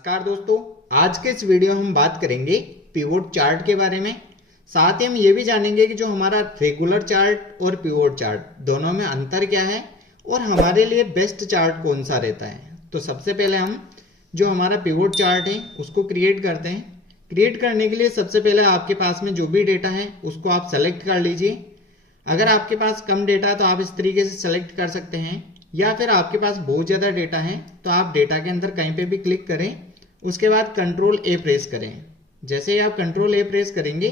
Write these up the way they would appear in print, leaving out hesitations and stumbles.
नमस्कार दोस्तों, आज के इस वीडियो में हम बात करेंगे पिवोट चार्ट के बारे में। साथ ही हम ये भी जानेंगे कि जो हमारा रेगुलर चार्ट और पिवोट चार्ट दोनों में अंतर क्या है और हमारे लिए बेस्ट चार्ट कौन सा रहता है। तो सबसे पहले हम जो हमारा पिवोट चार्ट है उसको क्रिएट करते हैं। क्रिएट करने के लिए सबसे पहले आपके पास में जो भी डेटा है उसको आप सेलेक्ट कर लीजिए। अगर आपके पास कम डेटा तो आप इस तरीके से सेलेक्ट कर सकते हैं, या फिर आपके पास बहुत ज़्यादा डेटा है तो आप डेटा के अंदर कहीं पे भी क्लिक करें, उसके बाद कंट्रोल ए प्रेस करें। जैसे ही आप कंट्रोल ए प्रेस करेंगे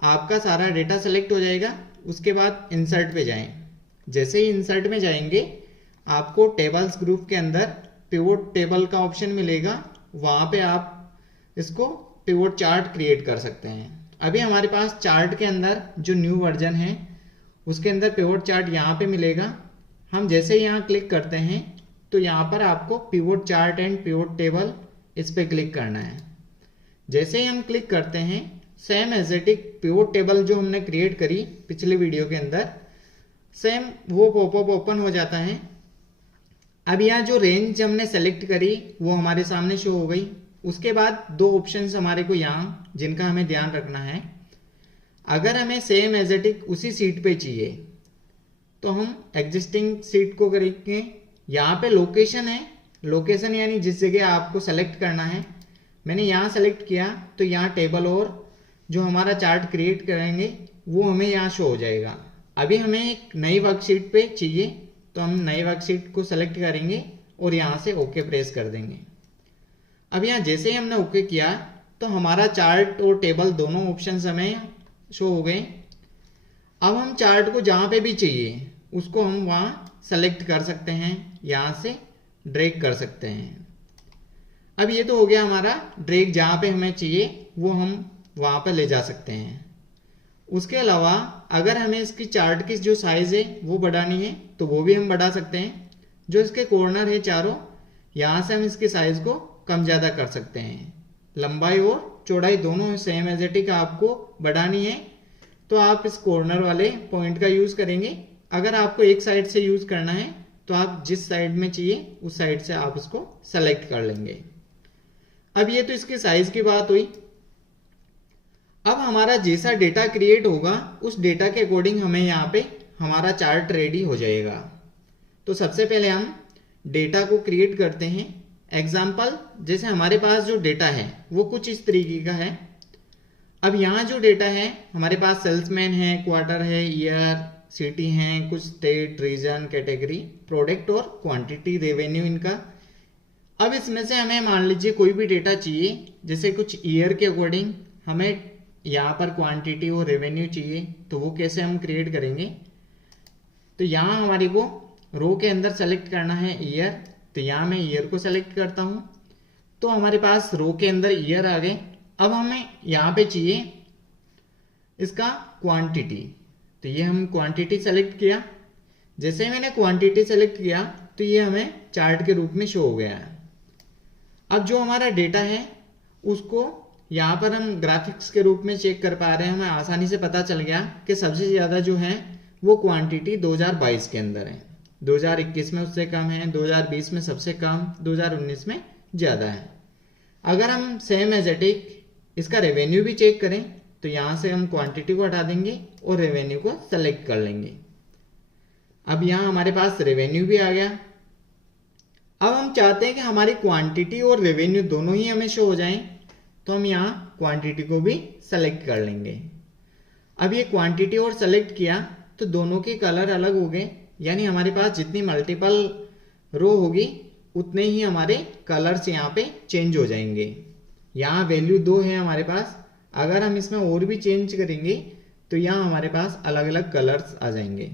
आपका सारा डेटा सेलेक्ट हो जाएगा। उसके बाद इंसर्ट पे जाएं। जैसे ही इंसर्ट में जाएंगे आपको टेबल्स ग्रुप के अंदर पिवोट टेबल का ऑप्शन मिलेगा, वहाँ पे आप इसको पिवोट चार्ट क्रिएट कर सकते हैं। अभी हमारे पास चार्ट के अंदर जो न्यू वर्जन है उसके अंदर पिवोट चार्ट यहाँ पे मिलेगा। हम जैसे ही यहाँ क्लिक करते हैं तो यहाँ पर आपको pivot chart and pivot table इस पे क्लिक करना है। जैसे ही हम क्लिक करते हैं same as it is pivot table जो हमने क्रिएट करी पिछले वीडियो के अंदर, सेम वो पॉपअप ओपन हो जाता है। अब यहाँ जो रेंज हमने सेलेक्ट करी वो हमारे सामने शो हो गई। उसके बाद दो ऑप्शंस हमारे को यहाँ जिनका हमें ध्यान रखना है। अगर हमें सेम एज इट इज उसी सीट पे चाहिए तो हम एग्जिस्टिंग सीट को करेंगे। यहाँ पे लोकेशन है, लोकेशन यानी जिस जगह आपको सेलेक्ट करना है। मैंने यहाँ सेलेक्ट किया तो यहाँ टेबल और जो हमारा चार्ट क्रिएट करेंगे वो हमें यहाँ शो हो जाएगा। अभी हमें एक नई वर्कशीट पे चाहिए तो हम नई वर्कशीट को सेलेक्ट करेंगे और यहाँ से ओके प्रेस कर देंगे। अब यहाँ जैसे ही हमने ओके किया तो हमारा चार्ट और टेबल दोनों ऑप्शन हमें शो हो गए। अब हम चार्ट को जहाँ पे भी चाहिए उसको हम वहाँ सेलेक्ट कर सकते हैं, यहाँ से ड्रैग कर सकते हैं। अब ये तो हो गया हमारा ड्रैग, जहाँ पे हमें चाहिए वो हम वहाँ पे ले जा सकते हैं। उसके अलावा अगर हमें इसकी चार्ट की जो साइज है वो बढ़ानी है तो वो भी हम बढ़ा सकते हैं। जो इसके कॉर्नर है चारों, यहाँ से हम इसकी साइज को कम ज़्यादा कर सकते हैं। लंबाई और चौड़ाई दोनों सेम एज इट इज आपको बढ़ानी है तो आप इस कॉर्नर वाले पॉइंट का यूज़ करेंगे। अगर आपको एक साइड से यूज़ करना है तो आप जिस साइड में चाहिए उस साइड से आप उसको सेलेक्ट कर लेंगे। अब ये तो इसकी साइज की बात हुई। अब हमारा जैसा डेटा क्रिएट होगा उस डेटा के अकॉर्डिंग हमें यहाँ पे हमारा चार्ट रेडी हो जाएगा। तो सबसे पहले हम डेटा को क्रिएट करते हैं। एग्जाम्पल जैसे हमारे पास जो डेटा है वो कुछ इस तरीके का है। अब यहाँ जो डेटा है हमारे पास सेल्समैन है, क्वार्टर है, ईयर, सिटी हैं, कुछ स्टेट, रीजन, कैटेगरी, प्रोडक्ट और क्वांटिटी, रेवेन्यू इनका। अब इसमें से हमें मान लीजिए कोई भी डेटा चाहिए, जैसे कुछ ईयर के अकॉर्डिंग हमें यहाँ पर क्वांटिटी और रेवेन्यू चाहिए, तो वो कैसे हम क्रिएट करेंगे। तो यहाँ हमारे को रो के अंदर सेलेक्ट करना है ईयर, तो यहाँ मैं ईयर को सेलेक्ट करता हूँ तो हमारे पास रो के अंदर ईयर आ गए। अब हमें यहाँ पे चाहिए इसका क्वांटिटी, तो ये हम क्वांटिटी सेलेक्ट किया। जैसे ही मैंने क्वांटिटी सेलेक्ट किया तो ये हमें चार्ट के रूप में शो हो गया है। अब जो हमारा डेटा है उसको यहाँ पर हम ग्राफिक्स के रूप में चेक कर पा रहे हैं। हमें आसानी से पता चल गया कि सबसे ज़्यादा जो है वो क्वांटिटी 2022 के अंदर है, 2021 में उससे कम है, 2020 में सबसे कम, 2019 में ज़्यादा है। अगर हम सेम एज इट इज इसका रेवेन्यू भी चेक करें तो यहाँ से हम क्वांटिटी को हटा देंगे और रेवेन्यू को सेलेक्ट कर लेंगे। अब यहाँ हमारे पास रेवेन्यू भी आ गया। अब हम चाहते हैं कि हमारी क्वांटिटी और रेवेन्यू दोनों ही हमें शो हो जाएं, तो हम यहाँ क्वांटिटी को भी सेलेक्ट कर लेंगे। अब ये क्वांटिटी और सेलेक्ट किया तो दोनों के कलर अलग हो गए, यानी हमारे पास जितनी मल्टीपल रो होगी उतने ही हमारे कलर्स यहाँ पे चेंज हो जाएंगे। यहाँ वैल्यू 2 है हमारे पास, अगर हम इसमें और भी चेंज करेंगे तो यहाँ हमारे पास अलग अलग कलर्स आ जाएंगे।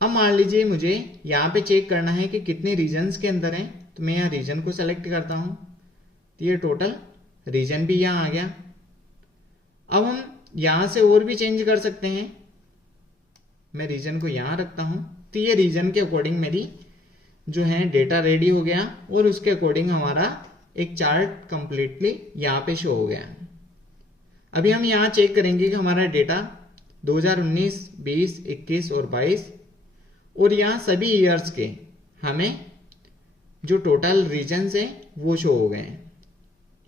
अब मान लीजिए मुझे यहाँ पे चेक करना है कि कितने रीजन्स के अंदर हैं, तो मैं यहाँ रीजन को सेलेक्ट करता हूँ तो ये टोटल रीजन भी यहाँ आ गया। अब हम यहाँ से और भी चेंज कर सकते हैं। मैं रीजन को यहाँ रखता हूँ तो ये रीजन के अकॉर्डिंग मेरी जो है डेटा रेडी हो गया और उसके अकॉर्डिंग हमारा एक चार्ट कंप्लीटली यहाँ पे शो हो गया। अभी हम यहाँ चेक करेंगे कि हमारा डेटा 2019, 20, 21 और 22 और यहाँ सभी ईयर्स के हमें जो टोटल रीजन्स हैं वो शो हो गए हैं।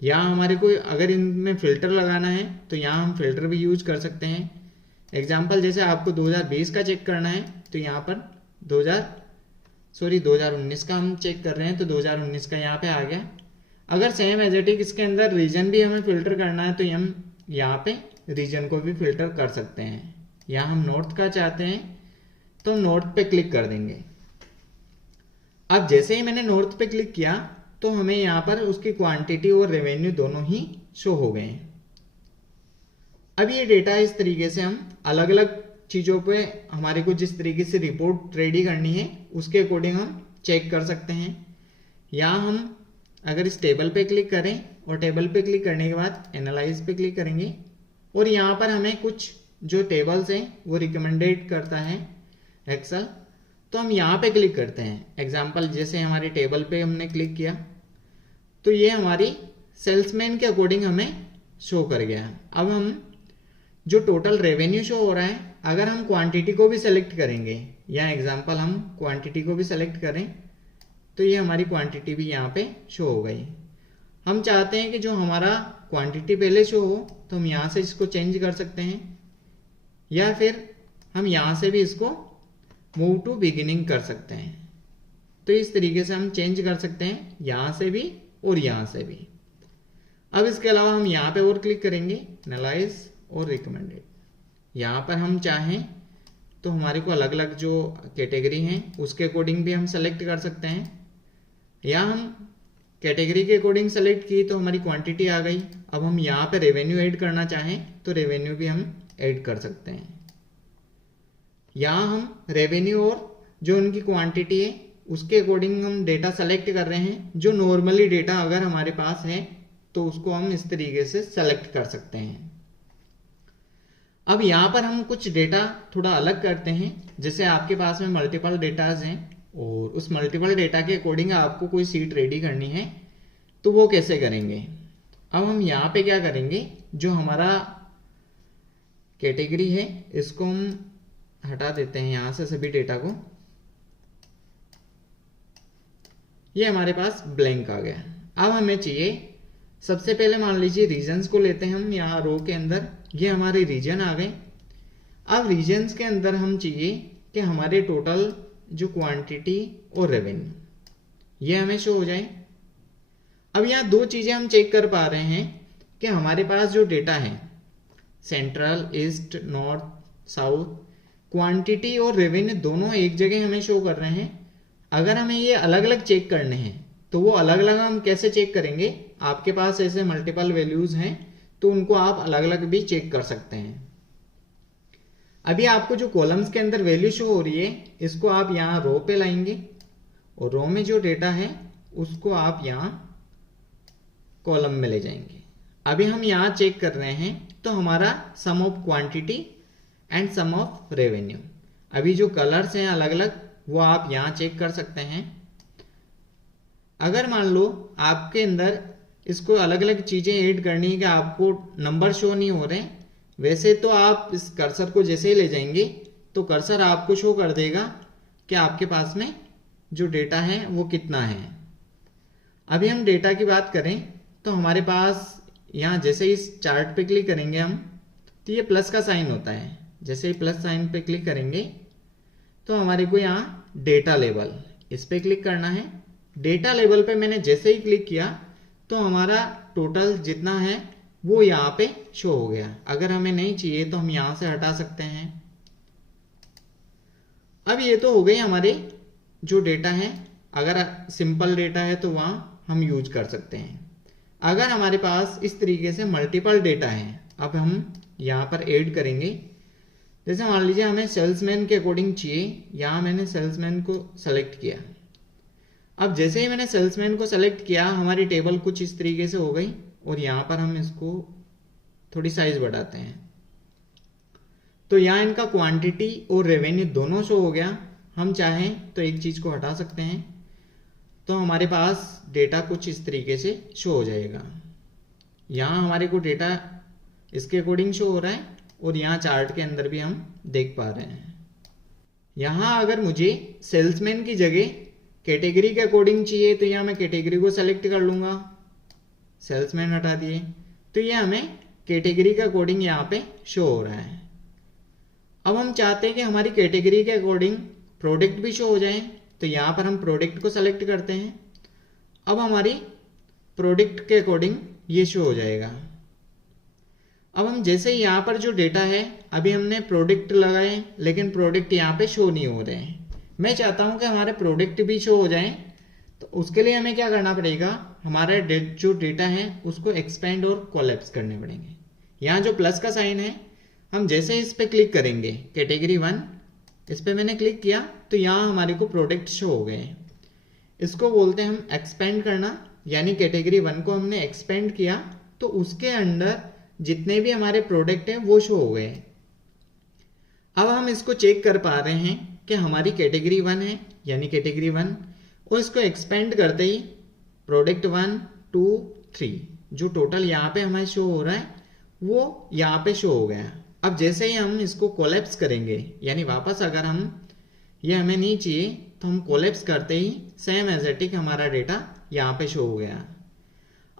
यहाँ हमारे को अगर इनमें फ़िल्टर लगाना है तो यहाँ हम फ़िल्टर भी यूज कर सकते हैं। एग्जाम्पल जैसे आपको 2020 का चेक करना है तो यहाँ पर 2019 का हम चेक कर रहे हैं तो 2019 का यहाँ पे आ गया। अगर सेम एज इट इज इसके अंदर रीजन भी हमें फ़िल्टर करना है तो हम यहाँ पे रीजन को भी फिल्टर कर सकते हैं। यहाँ हम नॉर्थ का चाहते हैं तो हम नॉर्थ पे क्लिक कर देंगे। अब जैसे ही मैंने नॉर्थ पे क्लिक किया तो हमें यहाँ पर उसकी क्वांटिटी और रेवेन्यू दोनों ही शो हो गए हैं। अब ये डेटा इस तरीके से हम अलग अलग चीज़ों पे हमारे को जिस तरीके से रिपोर्ट रेडी करनी है उसके अकॉर्डिंग हम चेक कर सकते हैं। यहाँ हम अगर इस टेबल पे क्लिक करें और टेबल पे क्लिक करने के बाद एनालाइज पे क्लिक करेंगे और यहाँ पर हमें कुछ जो टेबल्स हैं वो रिकमेंडेड करता है एक्सेल, तो हम यहाँ पे क्लिक करते हैं। एग्जाम्पल जैसे हमारी टेबल पे हमने क्लिक किया तो ये हमारी सेल्समैन के अकॉर्डिंग हमें शो कर गया। अब हम जो टोटल रेवेन्यू शो हो रहा है अगर हम क्वांटिटी को भी सेलेक्ट करेंगे, या एग्जाम्पल हम क्वांटिटी को भी सेलेक्ट करें तो ये हमारी क्वांटिटी भी यहाँ पे शो हो गई। हम चाहते हैं कि जो हमारा क्वांटिटी पहले शो हो तो हम यहाँ से इसको चेंज कर सकते हैं, या फिर हम यहाँ से भी इसको मूव टू बिगिनिंग कर सकते हैं। तो इस तरीके से हम चेंज कर सकते हैं यहाँ से भी और यहाँ से भी। अब इसके अलावा हम यहाँ पे और क्लिक करेंगे एनालाइज और रिकमेंडेड। यहाँ पर हम चाहें तो हमारे को अलग अलग जो कैटेगरी हैं उसके अकॉर्डिंग भी हम सेलेक्ट कर सकते हैं। या हम कैटेगरी के अकॉर्डिंग सेलेक्ट की तो हमारी क्वांटिटी आ गई। अब हम यहाँ पे रेवेन्यू ऐड करना चाहें तो रेवेन्यू भी हम ऐड कर सकते हैं। यहाँ हम रेवेन्यू और जो उनकी क्वांटिटी है उसके अकॉर्डिंग हम डेटा सेलेक्ट कर रहे हैं। जो नॉर्मली डेटा अगर हमारे पास है तो उसको हम इस तरीके से सेलेक्ट कर सकते हैं। अब यहाँ पर हम कुछ डेटा थोड़ा अलग करते हैं। जैसे आपके पास में मल्टीपल डेटाज हैं और उस मल्टीपल डेटा के अकॉर्डिंग आपको कोई सीट रेडी करनी है तो वो कैसे करेंगे। अब हम यहाँ पे क्या करेंगे, जो हमारा कैटेगरी है इसको हम हटा देते हैं यहाँ से सभी डेटा को। ये हमारे पास ब्लैंक आ गया। अब हमें चाहिए, सबसे पहले मान लीजिए रीजन्स को लेते हैं हम यहाँ रो के अंदर। ये हमारे रीजन आ गए। अब रीजन्स के अंदर हम चाहिए कि हमारे टोटल जो क्वांटिटी और रेवेन्यू ये हमें शो हो जाए। अब यहाँ दो चीज़ें हम चेक कर पा रहे हैं कि हमारे पास जो डेटा है central, east, north, south, quantity और रेवेन्यू दोनों एक जगह हमें शो कर रहे हैं। अगर हमें ये अलग अलग चेक करने हैं तो वो अलग अलग हम कैसे चेक करेंगे। आपके पास ऐसे मल्टीपल वैल्यूज हैं तो उनको आप अलग अलग भी चेक कर सकते हैं। अभी आपको जो कॉलम्स के अंदर वैल्यू शो हो रही है इसको आप यहाँ रो पे लाएंगे और रो में जो डेटा है उसको आप यहाँ कॉलम में ले जाएंगे। अभी हम यहाँ चेक कर रहे हैं तो हमारा sum of quantity and sum of revenue. अभी जो कलर्स हैं अलग अलग वो आप यहाँ चेक कर सकते हैं। अगर मान लो आपके अंदर इसको अलग अलग चीज़ें ऐड करनी है कि आपको नंबर शो नहीं हो रहे, वैसे तो आप इस कर्सर को जैसे ही ले जाएंगे तो कर्सर आपको शो कर देगा कि आपके पास में जो डेटा है वो कितना है। अभी हम डेटा की बात करें तो हमारे पास यहाँ जैसे इस चार्ट पे क्लिक करेंगे हम तो ये प्लस का साइन होता है। जैसे ही प्लस साइन पे क्लिक करेंगे तो हमारे को यहाँ डेटा लेवल इस पे क्लिक करना है। डेटा लेवल पे मैंने जैसे ही क्लिक किया तो हमारा टोटल जितना है वो यहाँ पे शो हो गया। अगर हमें नहीं चाहिए तो हम यहाँ से हटा सकते हैं। अब ये तो हो गई हमारे जो डेटा है। अगर सिंपल डेटा है तो वहाँ हम यूज कर सकते हैं। अगर हमारे पास इस तरीके से मल्टीपल डेटा है, अब हम यहाँ पर ऐड करेंगे। जैसे मान लीजिए हमें सेल्समैन के अकॉर्डिंग चाहिए, यहाँ मैंने सेल्समैन को सेलेक्ट किया। अब जैसे ही मैंने सेल्समैन को सेलेक्ट किया हमारी टेबल कुछ इस तरीके से हो गई और यहाँ पर हम इसको थोड़ी साइज बढ़ाते हैं तो यहाँ इनका क्वांटिटी और रेवेन्यू दोनों शो हो गया। हम चाहें तो एक चीज़ को हटा सकते हैं तो हमारे पास डेटा कुछ इस तरीके से शो हो जाएगा। यहाँ हमारे को डेटा इसके अकॉर्डिंग शो हो रहा है और यहाँ चार्ट के अंदर भी हम देख पा रहे हैं। यहाँ अगर मुझे सेल्समैन की जगह कैटेगरी के अकॉर्डिंग चाहिए तो यहाँ मैं कैटेगरी को सेलेक्ट कर लूँगा, सेल्समैन हटा दिए, तो ये हमें कैटेगरी के अकॉर्डिंग यहाँ पे शो हो रहा है। अब हम चाहते हैं कि हमारी कैटेगरी के अकॉर्डिंग प्रोडक्ट भी शो हो जाए, तो यहाँ पर हम प्रोडक्ट को सेलेक्ट करते हैं। अब हमारी प्रोडक्ट के अकॉर्डिंग ये शो हो जाएगा। अब हम जैसे ही यहाँ पर जो डेटा है, अभी हमने प्रोडक्ट लगाए लेकिन प्रोडक्ट यहाँ पे शो नहीं हो रहे हैं। मैं चाहता हूँ कि हमारे प्रोडक्ट भी शो हो जाए, तो उसके लिए हमें क्या करना पड़ेगा, हमारा जो डेटा है उसको एक्सपेंड और कोलैप्स करने पड़ेंगे। यहाँ जो प्लस का साइन है, हम जैसे इस पर क्लिक करेंगे कैटेगरी 1, इस पर मैंने क्लिक किया तो यहाँ हमारे को प्रोडक्ट शो हो गए। इसको बोलते हैं हम एक्सपेंड करना, यानी कैटेगरी 1 को हमने एक्सपेंड किया तो उसके अंदर जितने भी हमारे प्रोडक्ट हैं वो शो हो गए। अब हम इसको चेक कर पा रहे हैं कि हमारी कैटेगरी 1 है, यानी कैटेगरी 1, और इसको एक्सपेंड करते ही प्रोडक्ट 1 2 3 जो टोटल यहाँ पे हमें शो हो रहा है वो यहाँ पे शो हो गया। अब जैसे ही हम इसको कोलैप्स करेंगे, यानी वापस अगर हम ये हमें नहीं चाहिए तो हम कोलैप्स करते ही सेम एज इट इज हमारा डेटा यहाँ पे शो हो गया।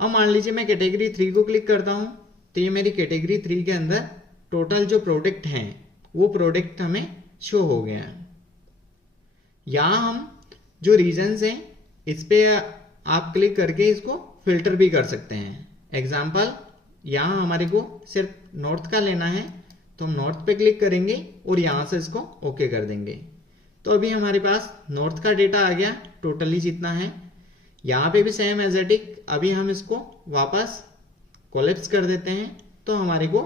अब मान लीजिए मैं कैटेगरी 3 को क्लिक करता हूँ, तो ये मेरी कैटेगरी 3 के अंदर टोटल जो प्रोडक्ट हैं वो प्रोडक्ट हमें शो हो गया। यहाँ हम जो रीजन्स हैं इस पे आप क्लिक करके इसको फिल्टर भी कर सकते हैं। एग्जाम्पल, यहाँ हमारे को सिर्फ नॉर्थ का लेना है तो हम नॉर्थ पे क्लिक करेंगे और यहाँ से इसको ओके कर देंगे। तो अभी हमारे पास नॉर्थ का डेटा आ गया टोटली जितना है। यहाँ पे भी सेम एज इट इज अभी हम इसको वापस कोलैप्स कर देते हैं तो हमारे को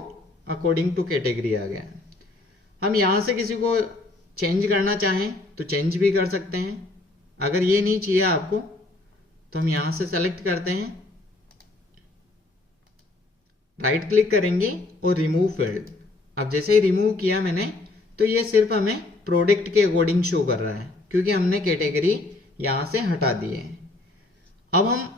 अकॉर्डिंग टू कैटेगरी आ गया। हम यहाँ से किसी को चेंज करना चाहें तो चेंज भी कर सकते हैं। अगर ये नहीं चाहिए आपको तो हम यहाँ से सेलेक्ट करते हैं, राइट क्लिक करेंगे और रिमूव फील्ड। अब जैसे ही रिमूव किया मैंने तो ये सिर्फ हमें प्रोडक्ट के अकॉर्डिंग शो कर रहा है क्योंकि हमने कैटेगरी यहाँ से हटा दी है। अब हम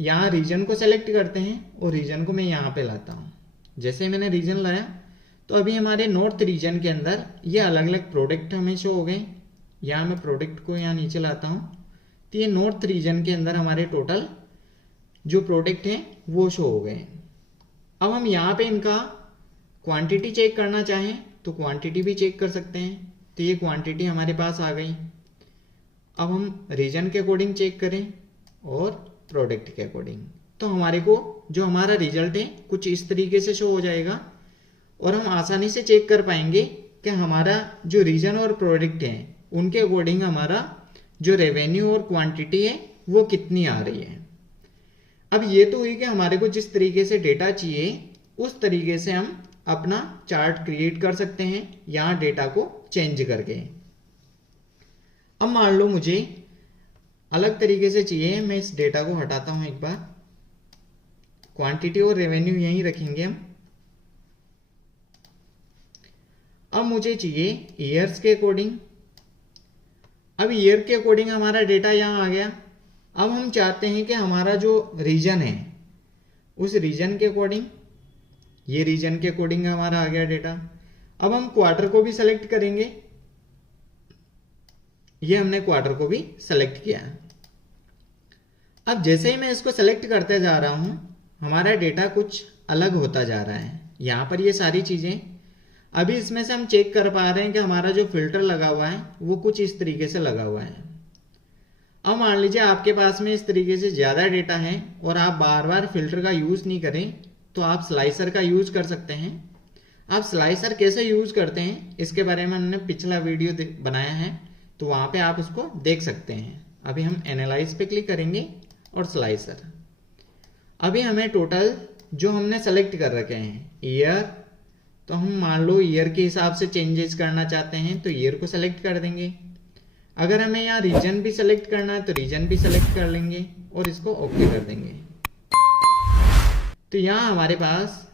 यहाँ रीजन को सेलेक्ट करते हैं और रीजन को मैं यहाँ पे लाता हूँ। जैसे ही मैंने रीजन लाया तो अभी हमारे नॉर्थ रीजन के अंदर ये अलग अलग प्रोडक्ट हमें शो हो गए। यहाँ मैं प्रोडक्ट को यहाँ नीचे लाता हूँ तो ये नॉर्थ रीजन के अंदर हमारे टोटल जो प्रोडक्ट हैं वो शो हो गए। अब हम यहाँ पे इनका क्वांटिटी चेक करना चाहें तो क्वांटिटी भी चेक कर सकते हैं। तो ये क्वांटिटी हमारे पास आ गई। अब हम रीजन के अकॉर्डिंग चेक करें और प्रोडक्ट के अकॉर्डिंग, तो हमारे को जो हमारा रिजल्ट है कुछ इस तरीके से शो हो जाएगा और हम आसानी से चेक कर पाएंगे कि हमारा जो रीजन और प्रोडक्ट है उनके अकॉर्डिंग हमारा जो रेवेन्यू और क्वांटिटी है वो कितनी आ रही है। अब ये तो हुई कि हमारे को जिस तरीके से डेटा चाहिए उस तरीके से हम अपना चार्ट क्रिएट कर सकते हैं यहाँ डेटा को चेंज करके। अब मान लो मुझे अलग तरीके से चाहिए, मैं इस डेटा को हटाता हूं एक बार, क्वांटिटी और रेवेन्यू यहीं रखेंगे हम। अब मुझे चाहिए ईयर्स के अकॉर्डिंग। अब ईयर के अकॉर्डिंग हमारा डेटा यहाँ आ गया। अब हम चाहते हैं कि हमारा जो रीजन है उस रीजन के अकॉर्डिंग, ये रीजन के अकॉर्डिंग हमारा आ गया डेटा। अब हम क्वार्टर को भी सेलेक्ट करेंगे, ये हमने क्वार्टर को भी सेलेक्ट किया। अब जैसे ही मैं इसको सेलेक्ट करते जा रहा हूं हमारा डेटा कुछ अलग होता जा रहा है। यहाँ पर ये सारी चीजें अभी इसमें से हम चेक कर पा रहे हैं कि हमारा जो फिल्टर लगा हुआ है वो कुछ इस तरीके से लगा हुआ है। अब मान लीजिए आपके पास में इस तरीके से ज्यादा डेटा है और आप बार बार फिल्टर का यूज नहीं करें तो आप स्लाइसर का यूज कर सकते हैं। आप स्लाइसर कैसे यूज करते हैं इसके बारे में हमने पिछला वीडियो बनाया है, तो वहां पे आप उसको देख सकते हैं। अभी हम एनालाइज पे क्लिक करेंगे और स्लाइसर। अभी हमें टोटल जो हमने सेलेक्ट कर रखे हैं ईयर, तो हम मान लो ईयर के हिसाब से चेंजेस करना चाहते हैं तो ईयर को सेलेक्ट कर देंगे। अगर हमें यहाँ रीजन भी सेलेक्ट करना है तो रीजन भी सेलेक्ट कर लेंगे और इसको ओके कर देंगे। तो यहाँ हमारे पास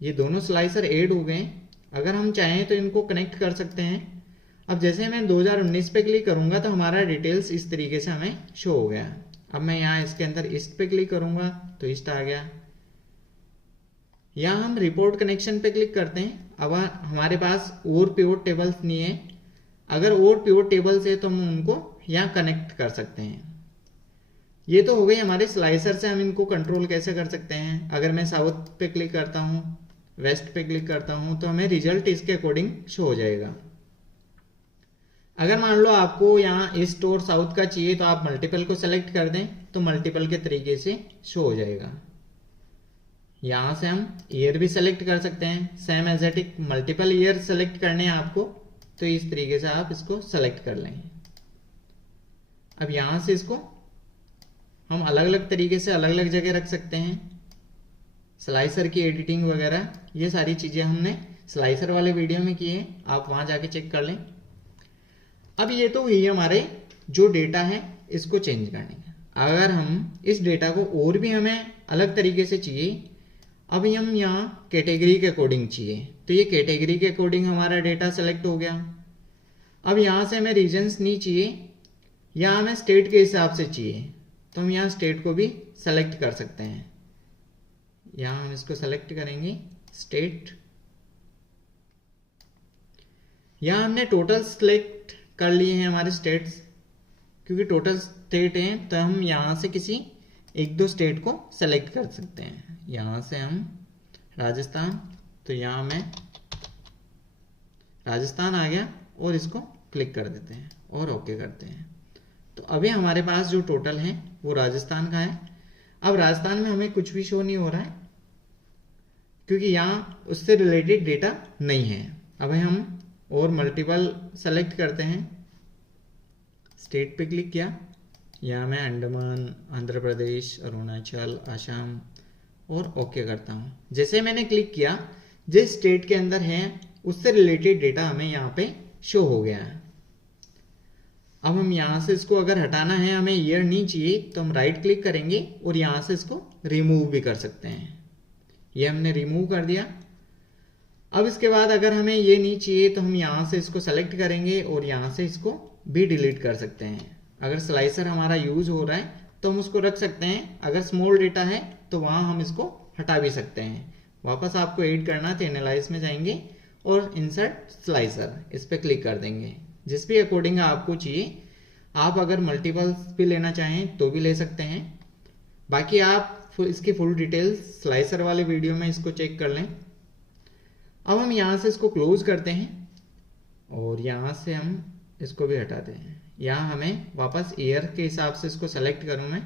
ये दोनों स्लाइसर ऐड हो गए। अगर हम चाहें तो इनको कनेक्ट कर सकते हैं। अब जैसे मैं 2019 पे क्लिक करूंगा तो हमारा डिटेल्स इस तरीके से हमें शो हो गया। अब मैं यहाँ इसके अंदर ईस्ट पे क्लिक करूंगा तो ईस्ट आ गया। यहाँ हम रिपोर्ट कनेक्शन पे क्लिक करते हैं। अब हमारे पास और पिवोट टेबल्स नहीं है। अगर और पिवोट टेबल्स है तो हम उनको यहाँ कनेक्ट कर सकते हैं। ये तो हो गई हमारे स्लाइसर से हम इनको कंट्रोल कैसे कर सकते हैं। अगर मैं साउथ पे क्लिक करता हूँ, वेस्ट पे क्लिक करता हूँ, तो हमें रिजल्ट इसके अकॉर्डिंग शो हो जाएगा। अगर मान लो आपको यहाँ ईस्ट और साउथ का चाहिए तो आप मल्टीपल को सेलेक्ट कर दें तो मल्टीपल के तरीके से शो हो जाएगा। यहाँ से हम ईयर भी सेलेक्ट कर सकते हैं, same as it is multiple year select करने हैं आपको तो इस तरीके से आप इसको सेलेक्ट कर लें। अब यहाँ से इसको हम अलग अलग तरीके से अलग अलग जगह रख सकते हैं। स्लाइसर की एडिटिंग वगैरह ये सारी चीज़ें हमने स्लाइसर वाले वीडियो में की है, आप वहाँ जाके चेक कर लें। अब ये तो हुई हमारे जो डेटा है इसको चेंज करने का। अगर हम इस डेटा को और भी हमें अलग तरीके से चाहिए, अब हम यहाँ कैटेगरी के अकॉर्डिंग चाहिए तो ये कैटेगरी के अकॉर्डिंग हमारा डेटा सेलेक्ट हो गया। अब यहाँ से हमें रीजन्स नहीं चाहिए, यहाँ हमें स्टेट के हिसाब से चाहिए तो हम यहाँ स्टेट को भी सेलेक्ट कर सकते हैं। यहाँ हम इसको सेलेक्ट करेंगे स्टेट। यहाँ हमने टोटल सेलेक्ट कर लिए हैं हमारे स्टेट्स, क्योंकि टोटल स्टेट हैं तो हम यहाँ से किसी एक दो स्टेट को सेलेक्ट कर सकते हैं। यहाँ से हम राजस्थान, तो यहाँ मैं राजस्थान आ गया और इसको क्लिक कर देते हैं और ओके करते हैं। तो अभी हमारे पास जो टोटल है वो राजस्थान का है। अब राजस्थान में हमें कुछ भी शो नहीं हो रहा है क्योंकि यहाँ उससे रिलेटेड डेटा नहीं है। अब हम और मल्टीपल सेलेक्ट करते हैं, स्टेट पे क्लिक किया, यहाँ मैं अंडमान, आंध्र प्रदेश, अरुणाचल, असम और ओके करता हूँ। जैसे मैंने क्लिक किया जिस स्टेट के अंदर है उससे रिलेटेड डेटा हमें यहाँ पे शो हो गया है। अब हम यहाँ से इसको अगर हटाना है, हमें ईयर नहीं चाहिए तो हम राइट क्लिक करेंगे और यहाँ से इसको रिमूव भी कर सकते हैं। ये हमने रिमूव कर दिया। अब इसके बाद अगर हमें ये नहीं चाहिए तो हम यहाँ से इसको सेलेक्ट करेंगे और यहाँ से इसको भी डिलीट कर सकते हैं। अगर स्लाइसर हमारा यूज हो रहा है तो हम उसको रख सकते हैं, अगर स्मॉल डेटा है तो वहाँ हम इसको हटा भी सकते हैं। वापस आपको एड करना है तो एनालाइज में जाएंगे और इंसर्ट स्लाइसर इस पर क्लिक कर देंगे। जिस भी अकॉर्डिंग आपको चाहिए, आप अगर मल्टीपल्स भी लेना चाहें तो भी ले सकते हैं। बाकी आप इसकी फुल डिटेल्स स्लाइसर वाले वीडियो में इसको चेक कर लें। अब हम यहाँ से इसको क्लोज करते हैं और यहाँ से हम इसको भी हटाते हैं। यहाँ हमें वापस ईयर के हिसाब से इसको सेलेक्ट करूँ मैं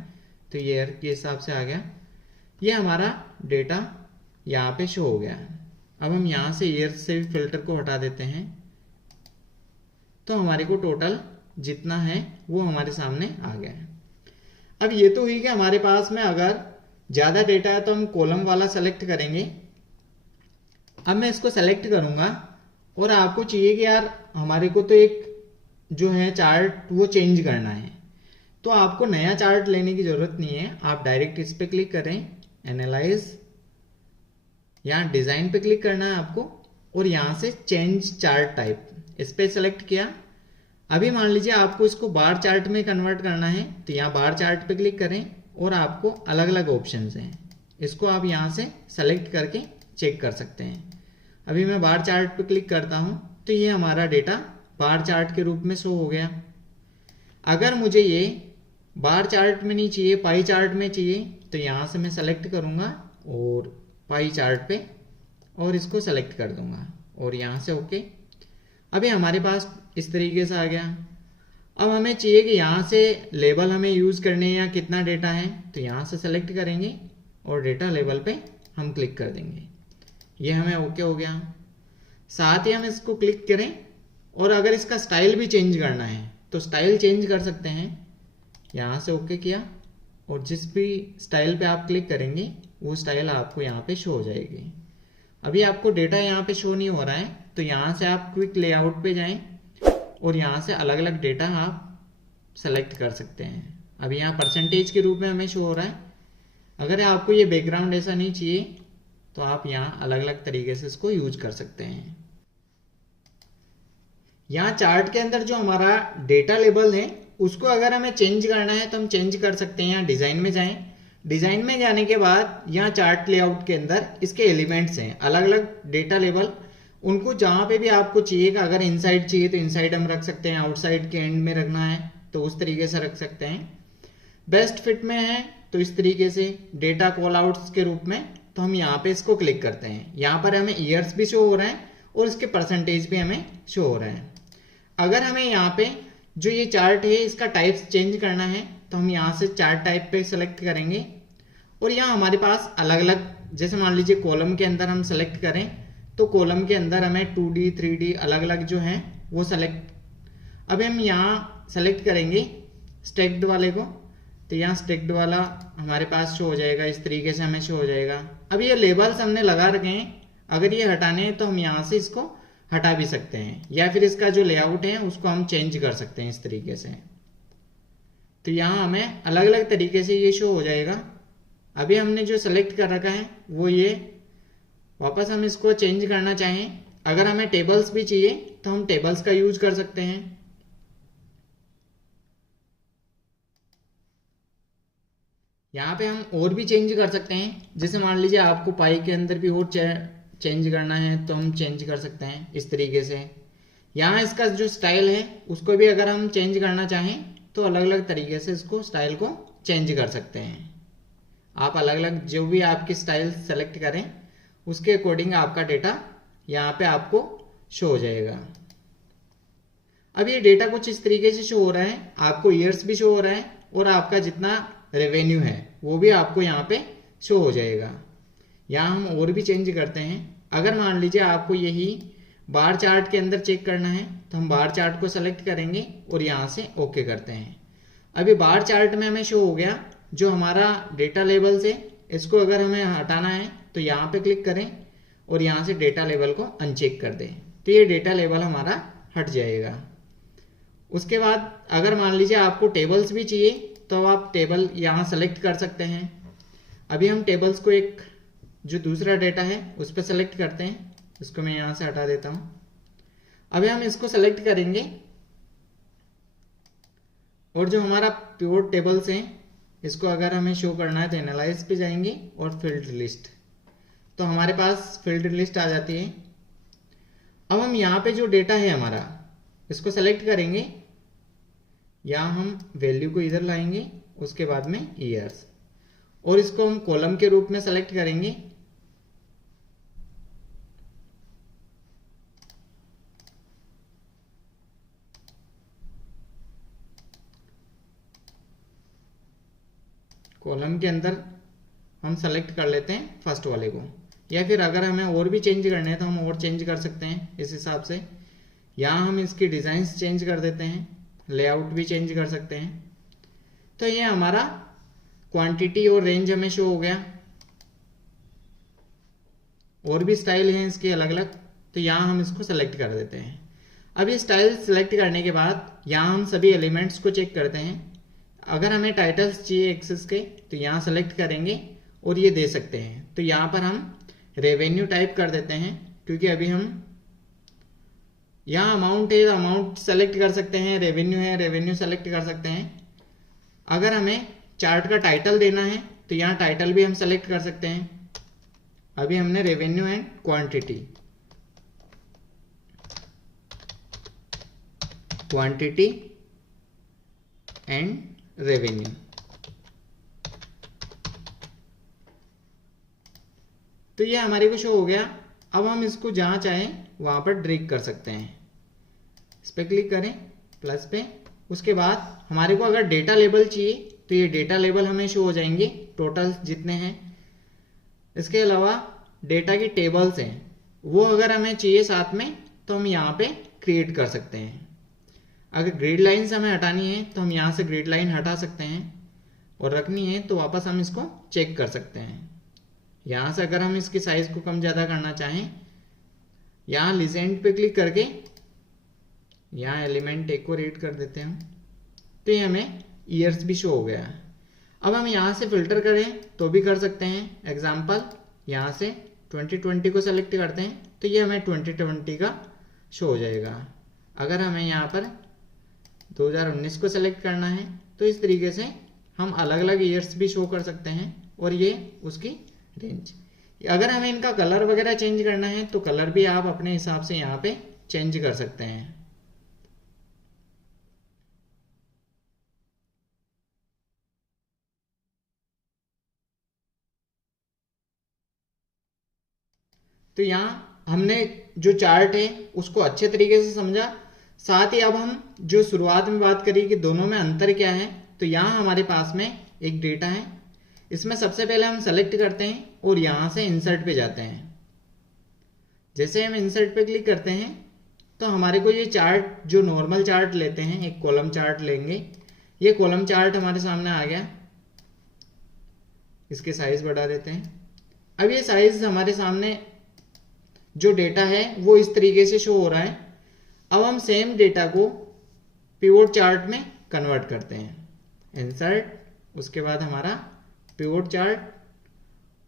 तो ईयर के हिसाब से आ गया। ये हमारा डेटा यहाँ पे शो हो गया। अब हम यहाँ से ईयर से फिल्टर को हटा देते हैं तो हमारे को टोटल जितना है वो हमारे सामने आ गया है। अब ये तो हुई कि हमारे पास में अगर ज़्यादा डेटा है तो हम कॉलम वाला सेलेक्ट करेंगे। अब मैं इसको सेलेक्ट करूंगा और आपको चाहिए कि यार हमारे को तो एक जो है चार्ट वो चेंज करना है, तो आपको नया चार्ट लेने की ज़रूरत नहीं है। आप डायरेक्ट इस पर क्लिक करें, एनालाइज, यहाँ डिज़ाइन पे क्लिक करना है आपको और यहाँ से चेंज चार्ट टाइप इस पर सेलेक्ट किया। अभी मान लीजिए आपको इसको बार चार्ट में कन्वर्ट करना है तो यहाँ बार चार्ट पे क्लिक करें और आपको अलग अलग ऑप्शंस हैं, इसको आप यहाँ से सेलेक्ट करके चेक कर सकते हैं। अभी मैं बार चार्ट पे क्लिक करता हूँ तो ये हमारा डेटा बार चार्ट के रूप में शो हो गया। अगर मुझे ये बार चार्ट में नहीं चाहिए, पाई चार्ट में चाहिए, तो यहाँ से मैं सेलेक्ट करूँगा और पाई चार्ट पे और इसको सेलेक्ट कर दूँगा और यहाँ से ओके। अभी हमारे पास इस तरीके से आ गया। अब हमें चाहिए कि यहाँ से लेबल हमें यूज़ करने हैं या कितना डेटा है, तो यहाँ से सेलेक्ट करेंगे और डेटा लेबल पे हम क्लिक कर देंगे। ये हमें ओके हो गया। साथ ही हम इसको क्लिक करें और अगर इसका स्टाइल भी चेंज करना है तो स्टाइल चेंज कर सकते हैं। यहाँ से ओके किया और जिस भी स्टाइल पे आप क्लिक करेंगे वो स्टाइल आपको यहाँ पे शो हो जाएगी। अभी आपको डेटा यहाँ पे शो नहीं हो रहा है तो यहाँ से आप क्विक लेआउट पे जाएं और यहाँ से अलग अलग डेटा आप सेलेक्ट कर सकते हैं। अभी यहाँ परसेंटेज के रूप में हमें शो हो रहा है। अगर आपको ये बैकग्राउंड ऐसा नहीं चाहिए तो आप यहाँ अलग अलग तरीके से इसको यूज कर सकते हैं। यहाँ चार्ट के अंदर जो हमारा डेटा लेबल है उसको अगर हमें चेंज करना है तो हम चेंज कर सकते हैं। यहाँ डिज़ाइन में जाएं, डिज़ाइन में जाने के बाद यहाँ चार्ट लेआउट के अंदर इसके एलिमेंट्स हैं अलग अलग डेटा लेबल, उनको जहाँ पे भी आपको चाहिए, अगर इनसाइड चाहिए तो इनसाइड हम रख सकते हैं, आउटसाइड के एंड में रखना है तो उस तरीके से रख सकते हैं। बेस्ट फिट में है तो इस तरीके से डेटा कॉल आउट्स के रूप में, तो हम यहाँ पे इसको क्लिक करते हैं। यहाँ पर हमें ईयर्स भी शो हो रहे हैं और इसके परसेंटेज भी हमें शो हो रहे हैं। अगर हमें यहाँ पे जो ये चार्ट है इसका टाइप्स चेंज करना है तो हम यहाँ से चार्ट टाइप पे सेलेक्ट करेंगे और यहाँ हमारे पास अलग अलग, जैसे मान लीजिए कॉलम के अंदर हम सेलेक्ट करें तो कॉलम के अंदर हमें 2D 3D अलग अलग जो हैं वो सेलेक्ट, अभी हम यहाँ सेलेक्ट करेंगे स्टैक्ड वाले को, तो यहाँ स्टैक्ड वाला हमारे पास शो हो जाएगा, इस तरीके से हमें शो हो जाएगा। अब ये लेबल्स हमने लगा रखे हैं, अगर ये हटाने हैं तो हम यहाँ से इसको हटा भी सकते हैं या फिर इसका जो लेआउट है उसको हम चेंज कर सकते हैं इस तरीके से। तो यहाँ हमें अलग अलग तरीके से ये शो हो जाएगा। अभी हमने जो सेलेक्ट कर रखा है वो ये, वापस हम इसको चेंज करना चाहें, अगर हमें टेबल्स भी चाहिए तो हम टेबल्स का यूज कर सकते हैं। यहाँ पे हम और भी चेंज कर सकते हैं, जैसे मान लीजिए आपको पाई के अंदर भी और चेंज करना है तो हम चेंज कर सकते हैं इस तरीके से। यहाँ इसका जो स्टाइल है उसको भी अगर हम चेंज करना चाहें तो अलग अलग तरीके से इसको स्टाइल को चेंज कर सकते हैं। आप अलग अलग जो भी आपकी स्टाइल सेलेक्ट करें उसके अकॉर्डिंग आपका डेटा यहाँ पे आपको शो हो जाएगा। अब ये डेटा कुछ इस तरीके से शो हो रहा है, आपको ईयर्स भी शो हो रहा है और आपका जितना रेवेन्यू है वो भी आपको यहाँ पे शो हो जाएगा। यहाँ हम और भी चेंज करते हैं, अगर मान लीजिए आपको यही बार चार्ट के अंदर चेक करना है तो हम बार चार्ट को सेलेक्ट करेंगे और यहाँ से ओके करते हैं। अभी बार चार्ट में हमें शो हो गया जो हमारा डेटा लेबल्स है, इसको अगर हमें हटाना है तो यहाँ पे क्लिक करें और यहाँ से डेटा लेबल को अनचेक कर दें, तो ये डेटा लेबल हमारा हट जाएगा। उसके बाद अगर मान लीजिए आपको टेबल्स भी चाहिए तो आप टेबल यहाँ सेलेक्ट कर सकते हैं। अभी हम टेबल्स को एक जो दूसरा डेटा है उस पर सेलेक्ट करते हैं, इसको मैं यहाँ से हटा देता हूँ। अभी हम इसको सेलेक्ट करेंगे और जो हमारा पिवोट टेबल्स हैं इसको अगर हमें शो करना है तो एनालाइज पे जाएंगे और फील्ड लिस्ट, तो हमारे पास फील्ड लिस्ट आ जाती है। अब हम यहाँ पे जो डेटा है हमारा इसको सेलेक्ट करेंगे, यहाँ हम वैल्यू को इधर लाएंगे, उसके बाद में ईयर्स, और इसको हम कॉलम के रूप में सेलेक्ट करेंगे। कॉलम के अंदर हम सेलेक्ट कर लेते हैं फर्स्ट वाले को, या फिर अगर हमें और भी चेंज करने हैं तो हम और चेंज कर सकते हैं इस हिसाब से। यहाँ हम इसकी डिज़ाइंस चेंज कर देते हैं, लेआउट भी चेंज कर सकते हैं। तो ये हमारा क्वांटिटी और रेंज हमें शो हो गया। और भी स्टाइल हैं इसके अलग अलग, तो यहाँ हम इसको सेलेक्ट कर देते हैं। अब ये स्टाइल सेलेक्ट करने के बाद यहाँ हम सभी एलिमेंट्स को चेक करते हैं। अगर हमें टाइटल्स चाहिए एक्सेस के तो यहाँ सेलेक्ट करेंगे और ये दे सकते हैं। तो यहाँ पर हम रेवेन्यू टाइप कर देते हैं, क्योंकि अभी हम यहाँ अमाउंट है, अमाउंट सेलेक्ट कर सकते हैं, रेवेन्यू है, रेवेन्यू सेलेक्ट कर सकते हैं। अगर हमें चार्ट का टाइटल देना है तो यहाँ टाइटल भी हम सेलेक्ट कर सकते हैं। अभी हमने revenue and quantity, quantity and revenue, तो ये हमारे को शो हो गया। अब हम इसको जहाँ चाहें वहाँ पर ड्रैग कर सकते हैं। इस पर क्लिक करें प्लस पे, उसके बाद हमारे को अगर डेटा लेबल चाहिए तो ये डेटा लेबल हमें शो हो जाएंगे, टोटल जितने हैं। इसके अलावा डेटा की टेबल्स हैं वो अगर हमें चाहिए साथ में तो हम यहाँ पे क्रिएट कर सकते हैं। अगर ग्रिड लाइन्स हमें हटानी है तो हम यहाँ से ग्रिड लाइन हटा सकते हैं, और रखनी है तो वापस हम इसको चेक कर सकते हैं। यहाँ से अगर हम इसकी साइज को कम ज़्यादा करना चाहें, यहाँ लीजेंड पे क्लिक करके यहाँ एलिमेंट एक को रीड कर देते हैं, तो ये हमें ईयर्स भी शो हो गया है। अब हम यहाँ से फिल्टर करें तो भी कर सकते हैं। एग्जाम्पल यहाँ से 2020 को सेलेक्ट करते हैं तो ये हमें 2020 का शो हो जाएगा। अगर हमें यहाँ पर 2019 को सेलेक्ट करना है तो इस तरीके से हम अलग अलग ईयर्स भी शो कर सकते हैं, और ये उसकी रेंज। अगर हमें इनका कलर वगैरह चेंज करना है तो कलर भी आप अपने हिसाब से यहाँ पे चेंज कर सकते हैं। तो यहाँ हमने जो चार्ट है उसको अच्छे तरीके से समझा। साथ ही अब हम जो शुरुआत में बात करी कि दोनों में अंतर क्या है, तो यहाँ हमारे पास में एक डेटा है, इसमें सबसे पहले हम सेलेक्ट करते हैं और यहाँ से इंसर्ट पे जाते हैं। जैसे हम इंसर्ट पे क्लिक करते हैं तो हमारे को ये चार्ट, जो नॉर्मल चार्ट लेते हैं, एक कॉलम चार्ट लेंगे, ये कॉलम चार्ट हमारे सामने आ गया। इसके साइज बढ़ा देते हैं। अब ये साइज हमारे सामने जो डेटा है वो इस तरीके से शो हो रहा है। अब हम सेम डेटा को पिवोट चार्ट में कन्वर्ट करते हैं। इंसर्ट, उसके बाद हमारा पिवोट चार्ट,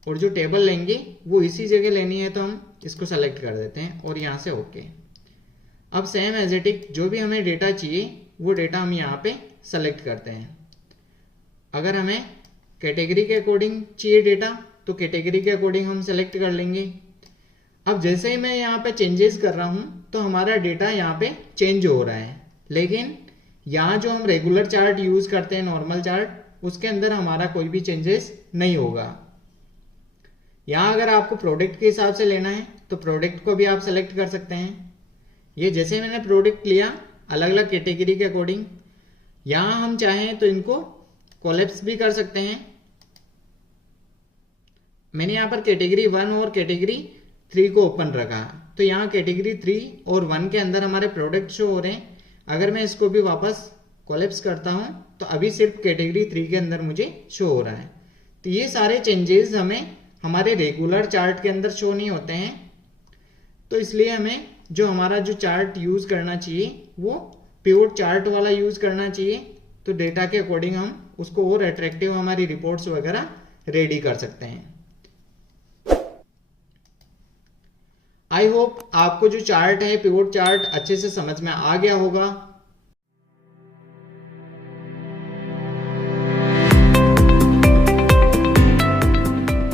और जो टेबल लेंगे वो इसी जगह लेनी है तो हम इसको सेलेक्ट कर देते हैं और यहाँ से ओके। अब सेम एज इट इज जो भी हमें डेटा चाहिए वो डेटा हम यहाँ पे सेलेक्ट करते हैं। अगर हमें कैटेगरी के अकॉर्डिंग चाहिए डेटा तो कैटेगरी के अकॉर्डिंग हम सेलेक्ट कर लेंगे। अब जैसे ही मैं यहाँ पे चेंजेस कर रहा हूँ तो हमारा डेटा यहाँ पे चेंज हो रहा है, लेकिन यहाँ जो हम रेगुलर चार्ट यूज करते हैं, नॉर्मल चार्ट, उसके अंदर हमारा कोई भी चेंजेस नहीं होगा। यहाँ अगर आपको प्रोडक्ट के हिसाब से लेना है तो प्रोडक्ट को भी आप सेलेक्ट कर सकते हैं। ये जैसे मैंने प्रोडक्ट लिया अलग अलग कैटेगरी के अकॉर्डिंग, यहाँ हम चाहें तो इनको कोलैप्स भी कर सकते हैं। मैंने यहाँ पर कैटेगरी 1 और कैटेगरी 3 को ओपन रखा, तो यहाँ कैटेगरी 3 और 1 के अंदर हमारे प्रोडक्ट शो हो रहे हैं। अगर मैं इसको भी वापस कोलैप्स करता हूँ तो अभी सिर्फ कैटेगरी 3 के अंदर मुझे शो हो रहा है। तो ये सारे चेंजेस हमें हमारे रेगुलर चार्ट के अंदर शो नहीं होते हैं, तो इसलिए हमें जो हमारा जो चार्ट यूज करना चाहिए वो पिवोट चार्ट वाला यूज करना चाहिए। तो डेटा के अकॉर्डिंग हम उसको और अट्रैक्टिव हमारी रिपोर्ट्स वगैरह रेडी कर सकते हैं। आई होप आपको जो चार्ट है पिवोट चार्ट अच्छे से समझ में आ गया होगा।